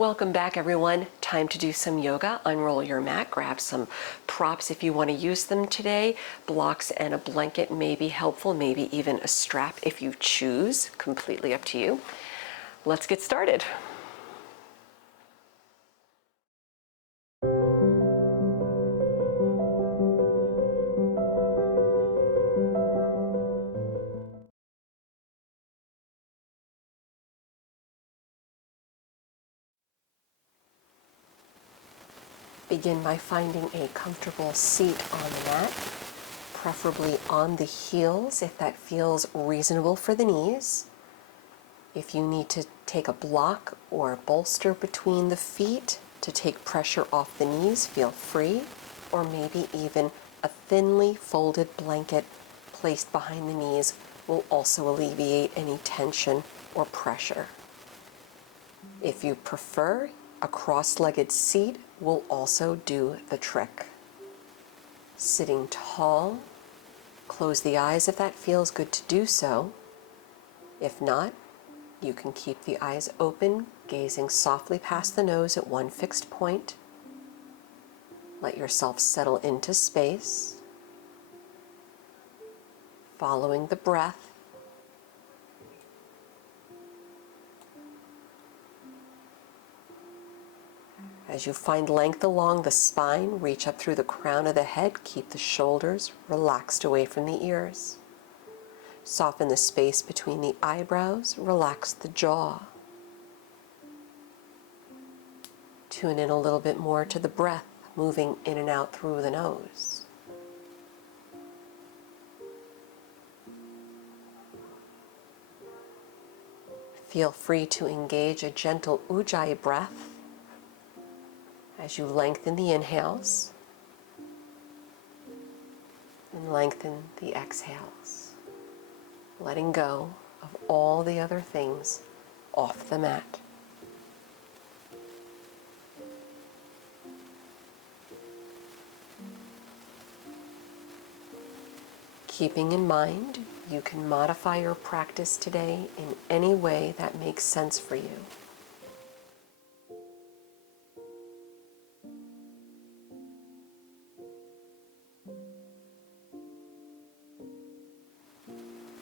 Welcome back, everyone. Time to do some yoga. Unroll your mat, grab some props if you want to use them today. Blocks and a blanket may be helpful, maybe even a strap if you choose. Completely up to you. Let's get started. Begin by finding a comfortable seat on the mat, preferably on the heels if that feels reasonable for the knees. If you need to take a block or a bolster between the feet to take pressure off the knees, feel free, or maybe even a thinly folded blanket placed behind the knees will also alleviate any tension or pressure. If you prefer, a cross-legged seat will also do the trick. Sitting tall, close the eyes if that feels good to do so. If not, you can keep the eyes open, gazing softly past the nose at one fixed point. Let yourself settle into space, following the breath. As you find length along the spine, reach up through the crown of the head, keep the shoulders relaxed away from the ears. Soften the space between the eyebrows, relax the jaw. Tune in a little bit more to the breath, moving in and out through the nose. Feel free to engage a gentle ujjayi breath as you lengthen the inhales and lengthen the exhales, letting go of all the other things off the mat. Keeping in mind, you can modify your practice today in any way that makes sense for you.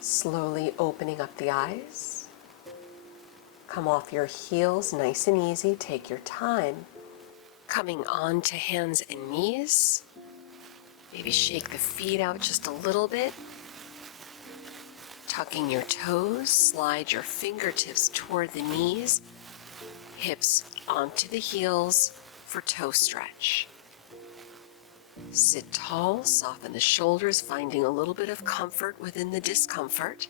Slowly opening up the eyes. Come off your heels nice and easy. Take your time. Coming on to hands and knees. Maybe shake the feet out just a little bit. Tucking your toes. Slide your fingertips toward the knees. Hips onto the heels for toe stretch. Sit tall, soften the shoulders, finding a little bit of comfort within the discomfort.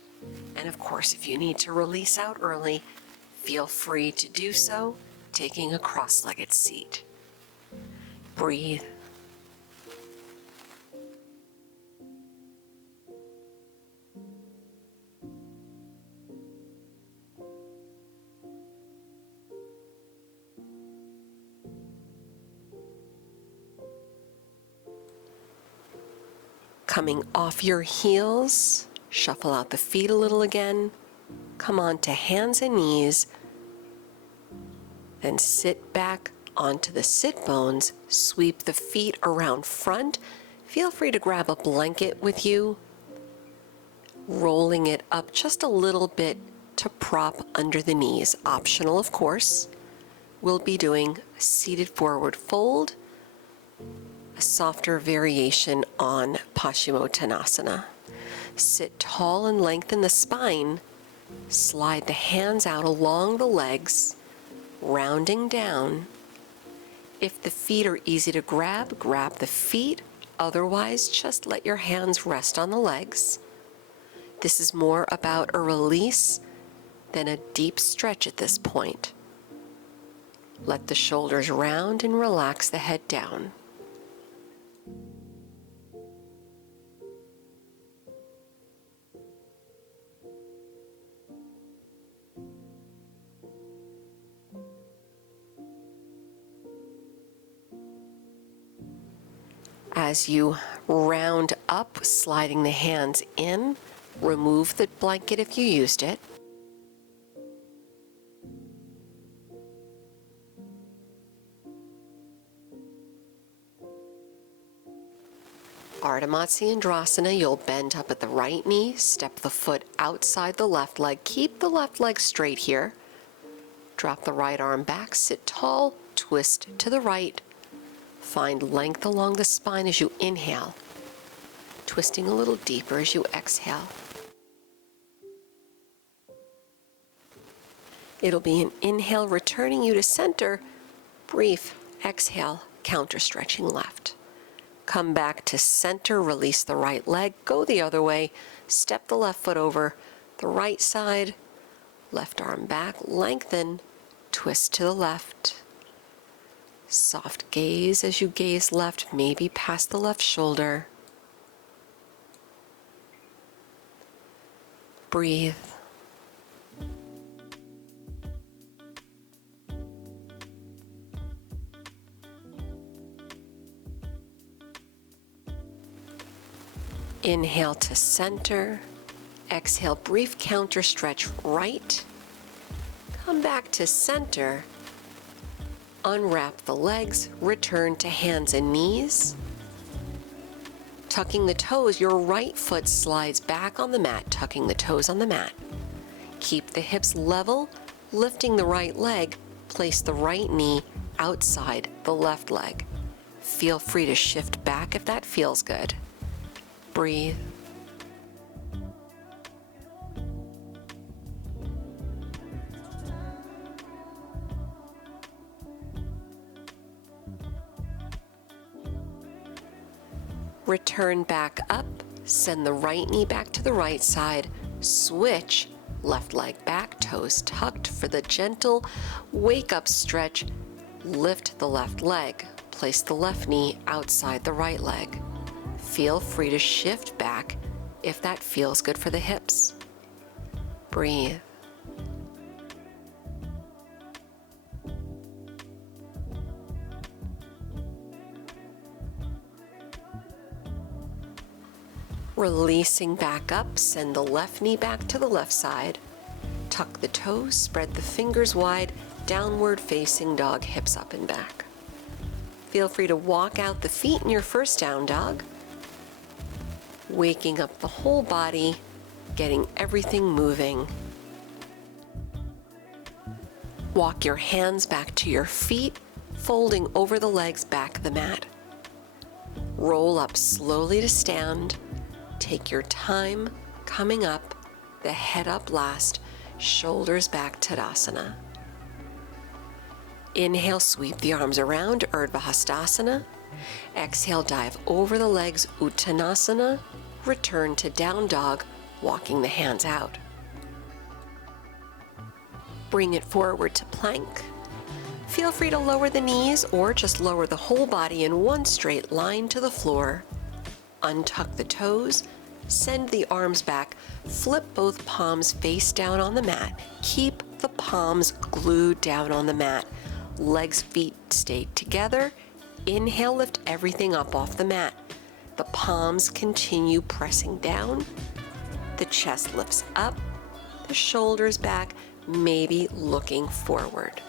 And of course, if you need to release out early, feel free to do so, taking a cross-legged seat. Breathe. Coming off your heels, shuffle out the feet a little again. Come on to hands and knees. Then sit back onto the sit bones. Sweep the feet around front. Feel free to grab a blanket with you. Rolling it up just a little bit to prop under the knees. Optional, of course. We'll be doing a seated forward fold, a softer variation on Paschimottanasana. Sit tall and lengthen the spine. Slide the hands out along the legs, rounding down. If the feet are easy to grab, grab the feet. Otherwise, just let your hands rest on the legs. This is more about a release than a deep stretch at this point. Let the shoulders round and relax the head down. As you round up, sliding the hands in, remove the blanket if you used it. Artemazi Andrasana, you'll bend up at the right knee, step the foot outside the left leg. Keep the left leg straight here. Drop the right arm back, sit tall, twist to the right. Find length along the spine as you inhale, twisting a little deeper as you exhale. It'll be an inhale returning you to center, brief exhale, counter stretching left. Come back to center, release the right leg, go the other way, step the left foot over the right side, left arm back, lengthen, twist to the left. Soft gaze as you gaze left, maybe past the left shoulder. Breathe. Inhale to center. Exhale, brief counter stretch right. Come back to center. Unwrap the legs, return to hands and knees. Tucking the toes, your right foot slides back on the mat, tucking the toes on the mat. Keep the hips level, lifting the right leg, place the right knee outside the left leg. Feel free to shift back if that feels good. Breathe. Return back up, send the right knee back to the right side, switch, left leg back, toes tucked for the gentle wake up stretch. Lift the left leg, place the left knee outside the right leg. Feel free to shift back if that feels good for the hips. Breathe. Releasing back up, send the left knee back to the left side. Tuck the toes, spread the fingers wide, downward facing dog, hips up and back. Feel free to walk out the feet in your first down dog. Waking up the whole body, getting everything moving. Walk your hands back to your feet, folding over the legs back of the mat. Roll up slowly to stand. Take your time coming up, the head up last, shoulders back, Tadasana. Inhale, sweep the arms around, Urdhva Hastasana. Exhale, dive over the legs, Uttanasana. Return to down dog, walking the hands out. Bring it forward to plank. Feel free to lower the knees or just lower the whole body in one straight line to the floor. Untuck the toes, send the arms back, flip both palms face down on the mat. Keep the palms glued down on the mat. Legs, feet stay together. Inhale, lift everything up off the mat. The palms continue pressing down. The chest lifts up, the shoulders back, maybe looking forward.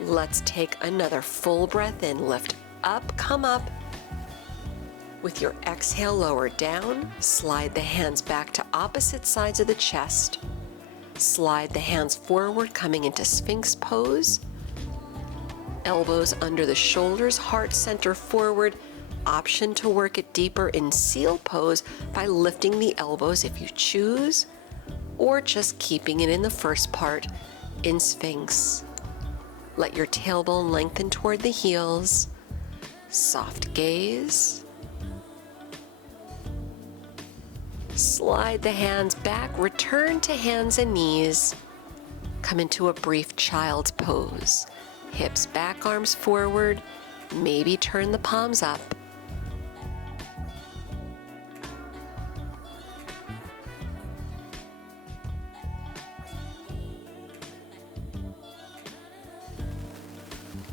Let's take another full breath in. Lift up, come up. With your exhale, lower down. Slide the hands back to opposite sides of the chest. Slide the hands forward, coming into Sphinx pose. Elbows under the shoulders, heart center forward. Option to work it deeper in seal pose by lifting the elbows if you choose, or just keeping it in the first part in Sphinx. Let your tailbone lengthen toward the heels. Soft gaze. Slide the hands back, return to hands and knees. Come into a brief child's pose. Hips back, arms forward. Maybe turn the palms up.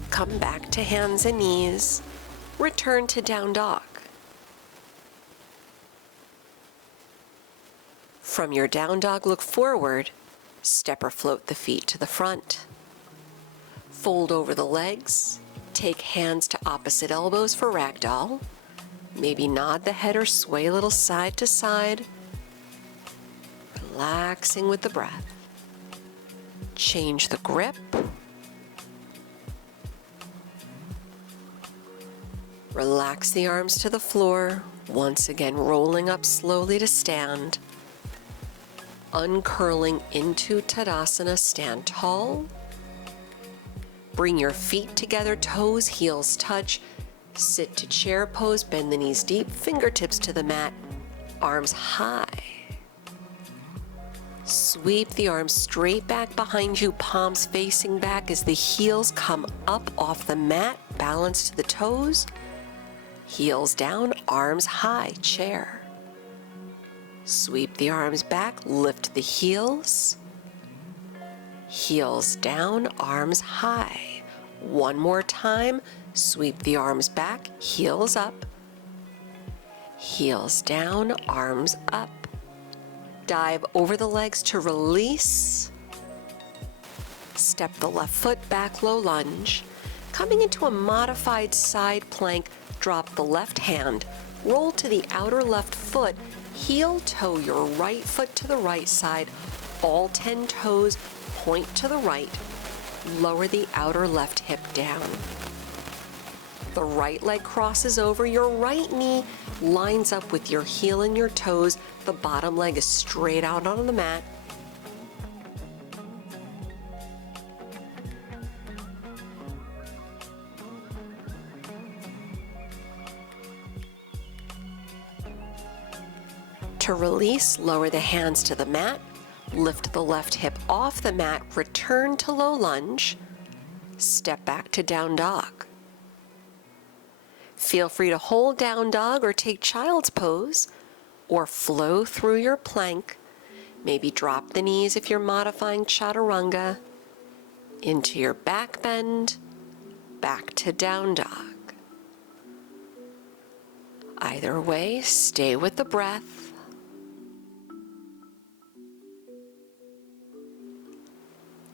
Come back to hands and knees. Return to down dog. From your down dog, look forward. Step or float the feet to the front. Fold over the legs. Take hands to opposite elbows for ragdoll. Maybe nod the head or sway a little side to side, relaxing with the breath. Change the grip. Relax the arms to the floor, once again rolling up slowly to stand. Uncurling into Tadasana, stand tall. Bring your feet together, toes, heels touch. Sit to chair pose, bend the knees deep, fingertips to the mat, arms high. Sweep the arms straight back behind you, palms facing back as the heels come up off the mat, balance to the toes. Heels down, arms high, chair. Sweep the arms back, lift the heels. Heels down, arms high. One more time, sweep the arms back, heels up. Heels down, arms up. Dive over the legs to release. Step the left foot back, low lunge. Coming into a modified side plank, drop the left hand. Roll to the outer left foot. Heel toe your right foot to the right side. All 10 toes point to the right. Lower the outer left hip down. The right leg crosses over, your right knee lines up with your heel and your toes. The bottom leg is straight out on the mat. To release, lower the hands to the mat. Lift the left hip off the mat, return to low lunge. Step back to down dog. Feel free to hold down dog or take child's pose, or flow through your plank. Maybe drop the knees if you're modifying chaturanga, into your back bend, back to down dog. Either way, stay with the breath.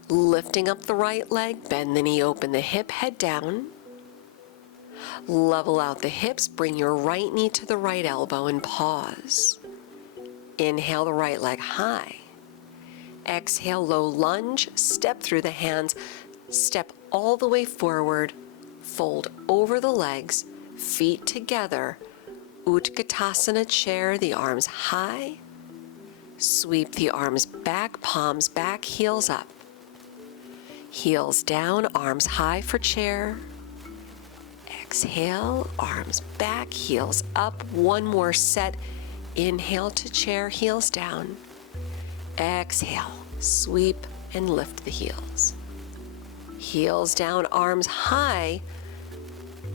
Lifting up the right leg, bend the knee, open the hip, head down. Level out the hips, bring your right knee to the right elbow and pause. Inhale the right leg high. Exhale, low lunge, step through the hands, step all the way forward, fold over the legs, feet together. Utkatasana chair, the arms high. Sweep the arms back, palms back, heels up. Heels down, arms high for chair. Exhale, arms back, heels up. One more set. Inhale to chair, heels down. Exhale, sweep and lift the heels. Heels down, arms high.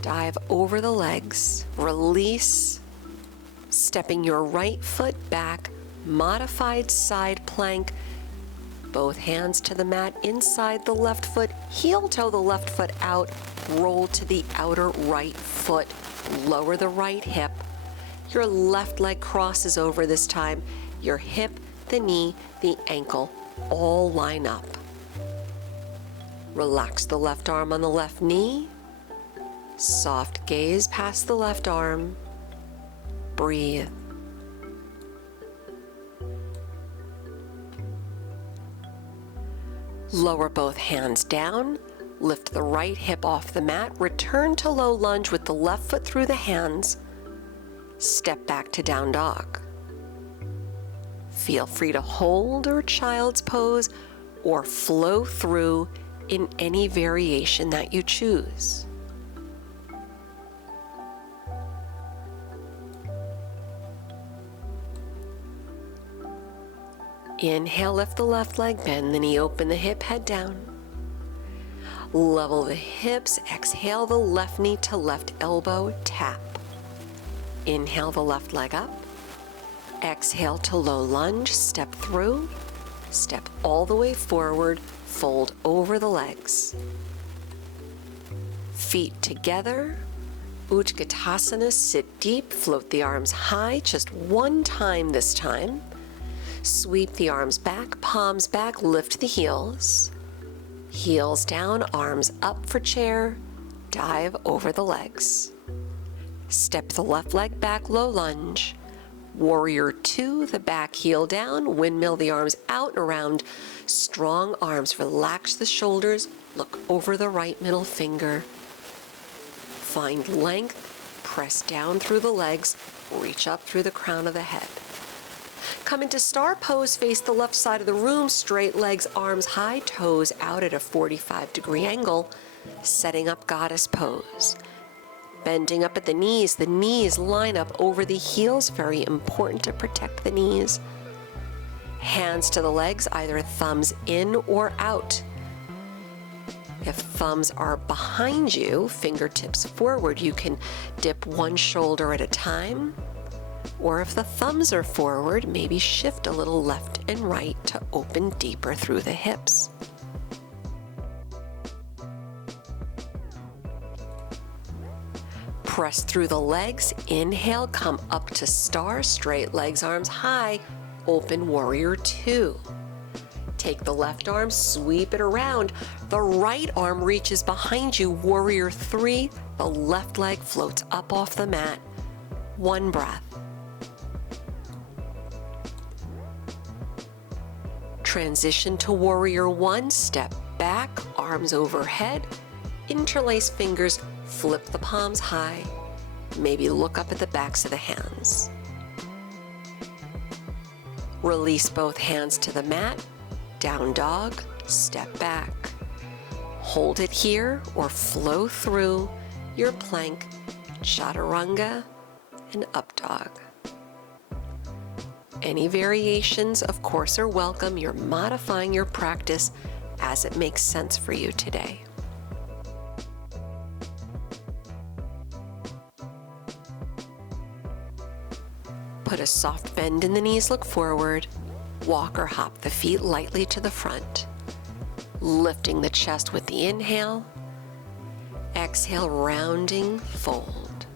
Dive over the legs. Release. Stepping your right foot back. Modified side plank. Both hands to the mat inside the left foot. Heel toe the left foot out. Roll to the outer right foot. Lower the right hip. Your left leg crosses over this time. Your hip, the knee, the ankle all line up. Relax the left arm on the left knee. Soft gaze past the left arm. Breathe. Lower both hands down. Lift the right hip off the mat. Return to low lunge with the left foot through the hands. Step back to down dog. Feel free to hold or child's pose or flow through in any variation that you choose. Inhale, lift the left leg, bend the knee, open the hip, head down. Level the hips, exhale the left knee to left elbow, tap. Inhale the left leg up. Exhale to low lunge, step through. Step all the way forward, fold over the legs. Feet together. Utkatasana, sit deep, float the arms high, just one time this time. Sweep the arms back, palms back, lift the heels. Heels down, arms up for chair. Dive over the legs. Step the left leg back, low lunge. Warrior 2, the back heel down, windmill the arms out and around. Strong arms, relax the shoulders, look over the right middle finger. Find length, press down through the legs, reach up through the crown of the head. Come into star pose, face the left side of the room, straight legs, arms high, toes out at a 45-degree angle, setting up goddess pose. Bending up at the knees line up over the heels, very important to protect the knees. Hands to the legs, either thumbs in or out. If thumbs are behind you, fingertips forward, you can dip one shoulder at a time. Or if the thumbs are forward, maybe shift a little left and right to open deeper through the hips. Press through the legs, inhale, come up to star, straight legs, arms high, open warrior 2. Take the left arm, sweep it around. The right arm reaches behind you, warrior 3. The left leg floats up off the mat. One breath. Transition to warrior 1, step back, arms overhead, interlace fingers, flip the palms high, maybe look up at the backs of the hands. Release both hands to the mat, down dog, step back. Hold it here or flow through your plank, chaturanga, and up dog. Any variations, of course, are welcome. You're modifying your practice as it makes sense for you today. Put a soft bend in the knees, look forward. Walk or hop the feet lightly to the front. Lifting the chest with the inhale. Exhale, rounding, fold.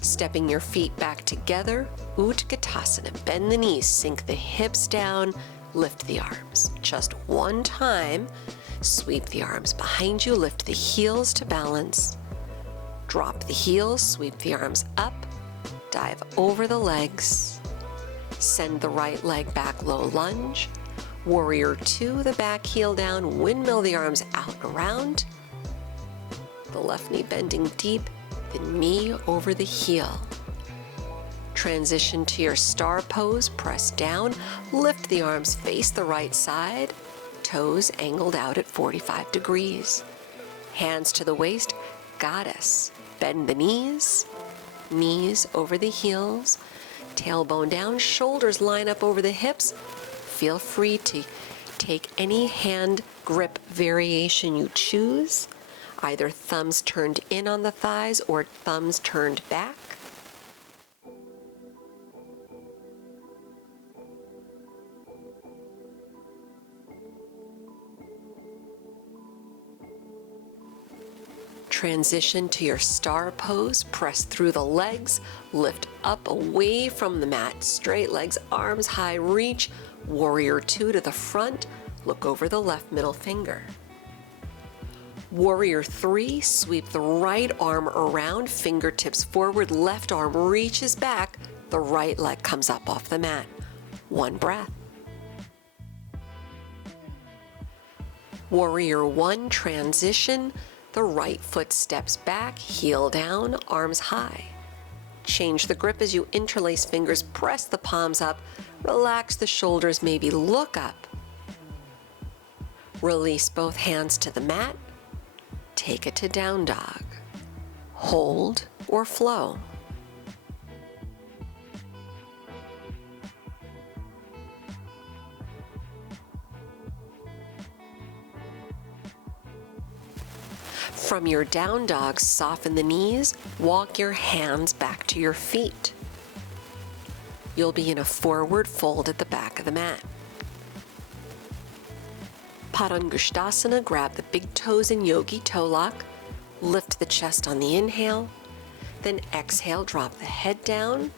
Stepping your feet back together, Utkatasana. Bend the knees, sink the hips down, lift the arms. Just one time, sweep the arms behind you, lift the heels to balance. Drop the heels, sweep the arms up, dive over the legs. Send the right leg back, low lunge. Warrior 2, the back heel down, windmill the arms out and around. The left knee bending deep, the knee over the heel. Transition to your star pose, press down, lift the arms, face the right side, toes angled out at 45 degrees. Hands to the waist, goddess. Bend the knees, knees over the heels, tailbone down, shoulders line up over the hips. Feel free to take any hand grip variation you choose, either thumbs turned in on the thighs or thumbs turned back. Transition to your star pose, press through the legs, lift up away from the mat, straight legs, arms high, reach, warrior 2 to the front, look over the left middle finger. Warrior 3, sweep the right arm around, fingertips forward, left arm reaches back, the right leg comes up off the mat. One breath. Warrior 1, transition. The right foot steps back, heel down, arms high. Change the grip as you interlace fingers, press the palms up, relax the shoulders, maybe look up. Release both hands to the mat, take it to down dog. Hold or flow. From your down dog, soften the knees, walk your hands back to your feet. You'll be in a forward fold at the back of the mat. Padangusthasana, grab the big toes in yogi toe lock, lift the chest on the inhale, then exhale, drop the head down,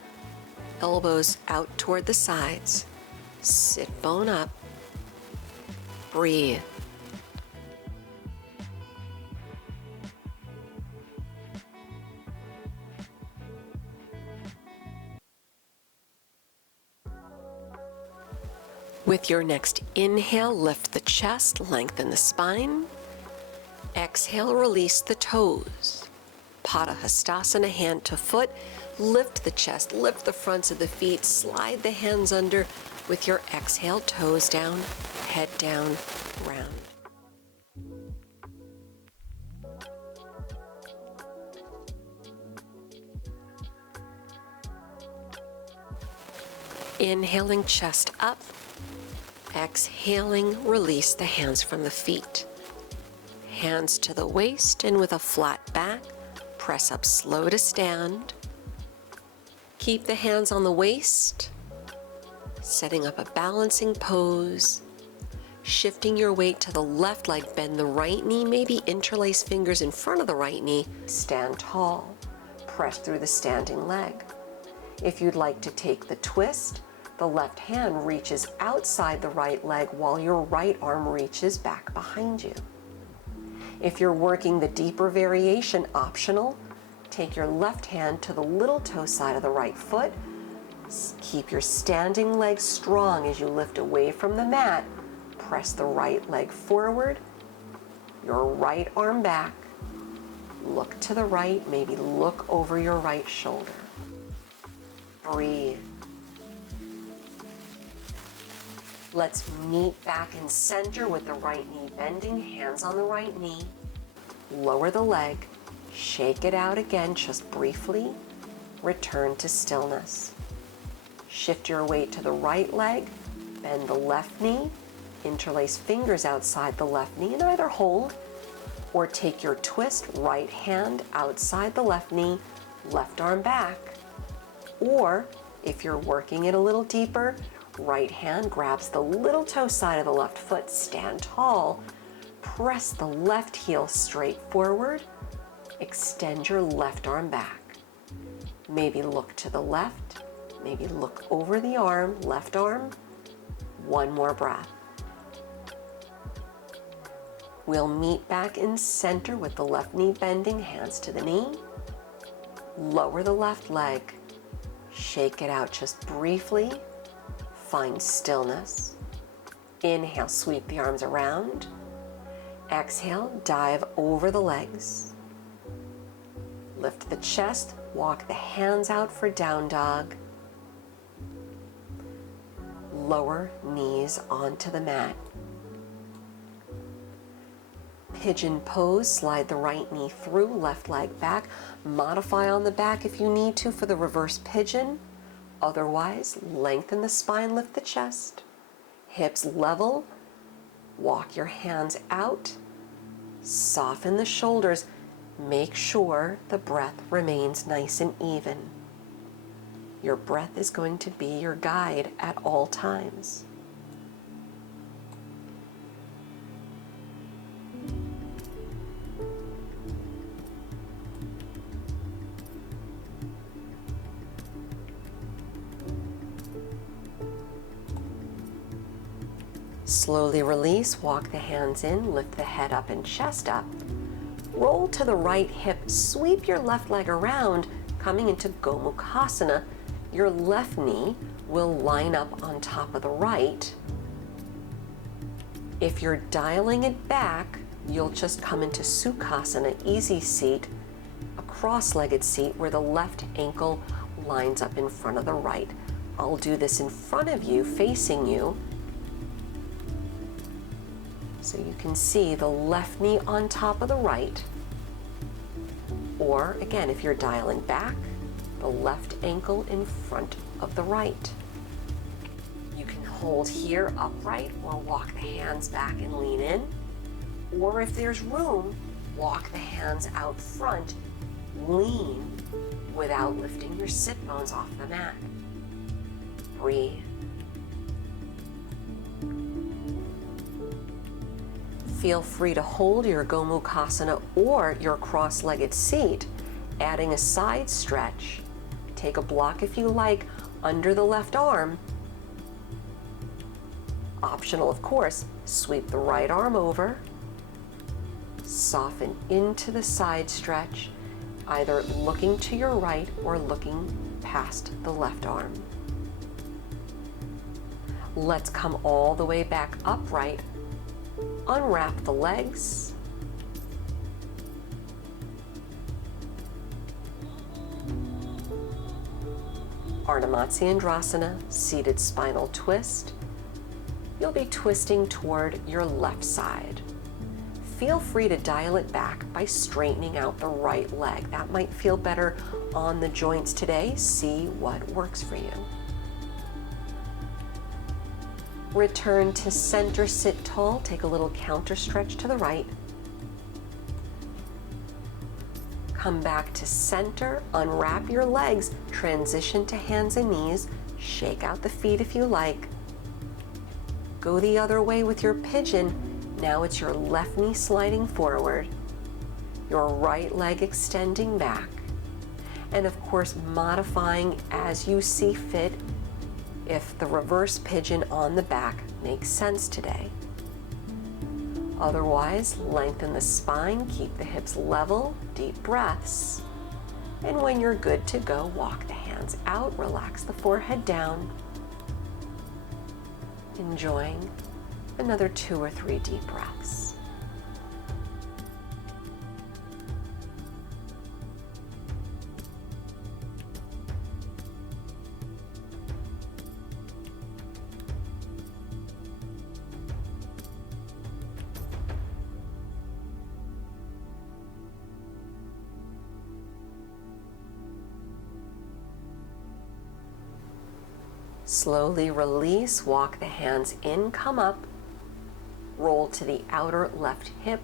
elbows out toward the sides, sit bone up, breathe. With your next inhale, lift the chest, lengthen the spine. Exhale, release the toes. Padahastasana, hand to foot. Lift the chest, lift the fronts of the feet, slide the hands under. With your exhale, toes down, head down, round. Inhaling, chest up. Exhaling, release the hands from the feet. Hands to the waist, and with a flat back, press up slow to stand. Keep the hands on the waist, setting up a balancing pose. Shifting your weight to the left leg, bend the right knee, maybe interlace fingers in front of the right knee. Stand tall, press through the standing leg. If you'd like to take the twist, the left hand reaches outside the right leg while your right arm reaches back behind you. If you're working the deeper variation, optional, take your left hand to the little toe side of the right foot. Keep your standing leg strong as you lift away from the mat. Press the right leg forward, your right arm back. Look to the right, maybe look over your right shoulder. Breathe. Let's meet back in center with the right knee bending, hands on the right knee. Lower the leg, shake it out again just briefly. Return to stillness. Shift your weight to the right leg, bend the left knee, interlace fingers outside the left knee and either hold or take your twist, right hand outside the left knee, left arm back. Or if you're working it a little deeper, right hand grabs the little toe side of the left foot, stand tall, press the left heel straight forward, extend your left arm back. Maybe look to the left, maybe look over the arm, left arm. One more breath. We'll meet back in center with the left knee bending, hands to the knee. Lower the left leg. Shake it out just briefly. Find stillness. Inhale, sweep the arms around. Exhale, dive over the legs. Lift the chest, walk the hands out for down dog. Lower knees onto the mat. Pigeon pose, slide the right knee through, left leg back. Modify on the back if you need to for the reverse pigeon. Otherwise, lengthen the spine, lift the chest. Hips level. Walk your hands out. Soften the shoulders. Make sure the breath remains nice and even. Your breath is going to be your guide at all times. Slowly release, walk the hands in, lift the head up and chest up. Roll to the right hip, sweep your left leg around, coming into Gomukhasana. Your left knee will line up on top of the right. If you're dialing it back, you'll just come into Sukhasana, easy seat, a cross-legged seat where the left ankle lines up in front of the right. I'll do this in front of you, facing you, so you can see the left knee on top of the right. Or again, if you're dialing back, the left ankle in front of the right. You can hold here upright or walk the hands back and lean in. Or if there's room, walk the hands out front, lean without lifting your sit bones off the mat. Breathe. Feel free to hold your Gomukhasana or your cross-legged seat, adding a side stretch. Take a block if you like under the left arm. Optional, of course, sweep the right arm over, soften into the side stretch, either looking to your right or looking past the left arm. Let's come all the way back upright. Unwrap the legs. Artemazi Andrasana, seated spinal twist. You'll be twisting toward your left side. Feel free to dial it back by straightening out the right leg. That might feel better on the joints today. See what works for you. Return to center, sit tall. Take a little counter stretch to the right. Come back to center, unwrap your legs, transition to hands and knees, shake out the feet if you like. Go the other way with your pigeon. Now it's your left knee sliding forward, your right leg extending back, and of course modifying as you see fit if the reverse pigeon on the back makes sense today. Otherwise, lengthen the spine, keep the hips level, deep breaths. And when you're good to go, walk the hands out, relax the forehead down. Enjoying another 2 or 3 deep breaths. Slowly release, walk the hands in, come up, roll to the outer left hip.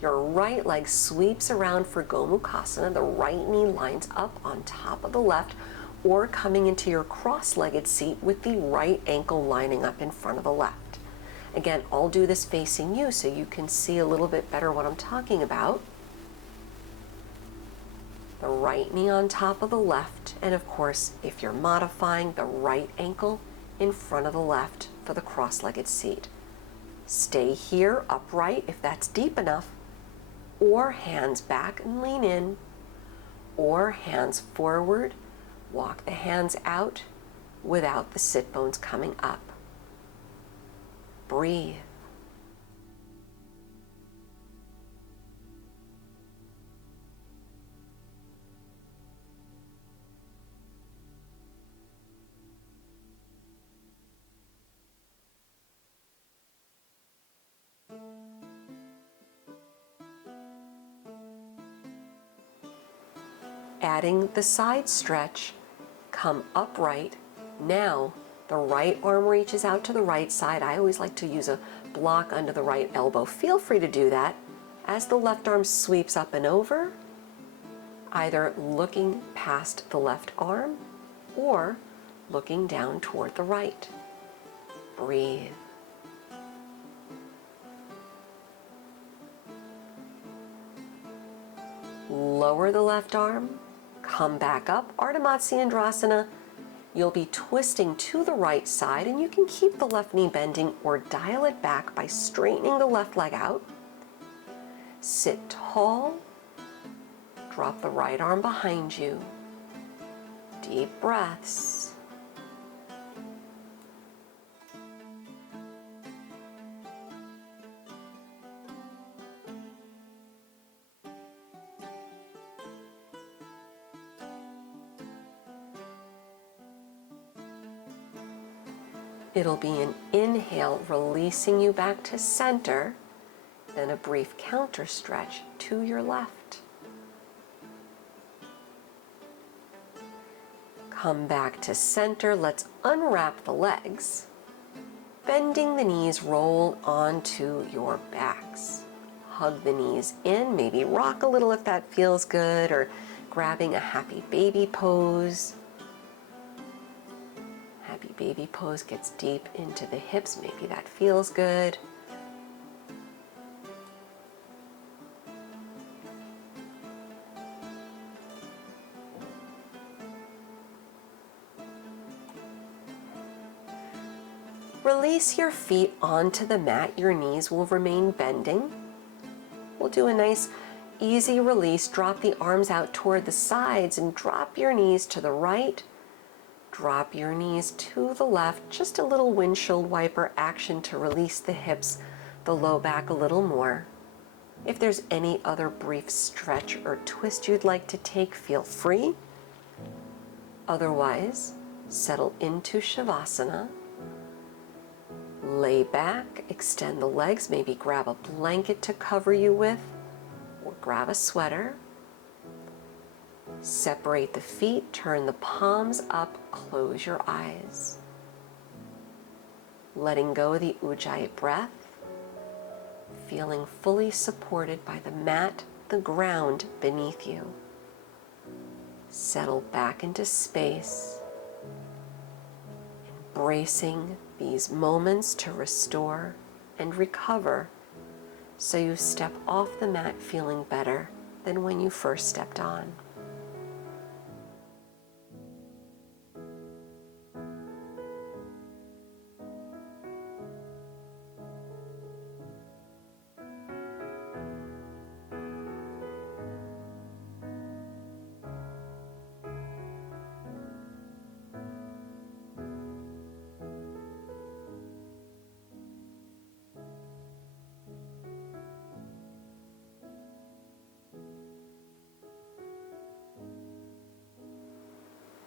Your right leg sweeps around for Gomukhasana. The right knee lines up on top of the left, or coming into your cross-legged seat with the right ankle lining up in front of the left. Again, I'll do this facing you so you can see a little bit better what I'm talking about. The right knee on top of the left, and of course, if you're modifying, the right ankle in front of the left for the cross-legged seat. Stay here upright if that's deep enough, or hands back and lean in, or hands forward, walk the hands out without the sit bones coming up. Breathe. Adding the side stretch, come upright. Now the right arm reaches out to the right side. I always like to use a block under the right elbow. Feel free to do that as the left arm sweeps up and over, either looking past the left arm or looking down toward the right. Breathe. Lower the left arm, come back up, Artemazi Andrasana. You'll be twisting to the right side, and you can keep the left knee bending or dial it back by straightening the left leg out. Sit tall, drop the right arm behind you. Deep breaths. It'll be an inhale, releasing you back to center, then a brief counter stretch to your left. Come back to center. Let's unwrap the legs. Bending the knees, roll onto your backs. Hug the knees in, maybe rock a little if that feels good, or grabbing a happy baby pose. Happy baby pose gets deep into the hips, maybe that feels good. Release your feet onto the mat. Your knees will remain bending. We'll do a nice easy release. Drop the arms out toward the sides and drop your knees to the right. Drop your knees to the left, just a little windshield wiper action to release the hips, the low back a little more. If there's any other brief stretch or twist you'd like to take, feel free. Otherwise, settle into Shavasana. Lay back, extend the legs, maybe grab a blanket to cover you with, or grab a sweater. Separate the feet, turn the palms up, close your eyes. Letting go of the Ujjayi breath, feeling fully supported by the mat, the ground beneath you. Settle back into space, embracing these moments to restore and recover so you step off the mat feeling better than when you first stepped on.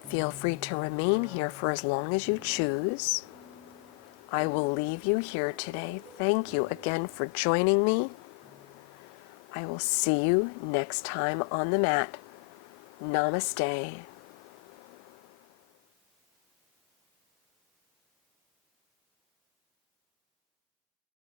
Feel free to remain here for as long as you choose. I will leave you here today. Thank you again for joining me. I will see you next time on the mat. Namaste.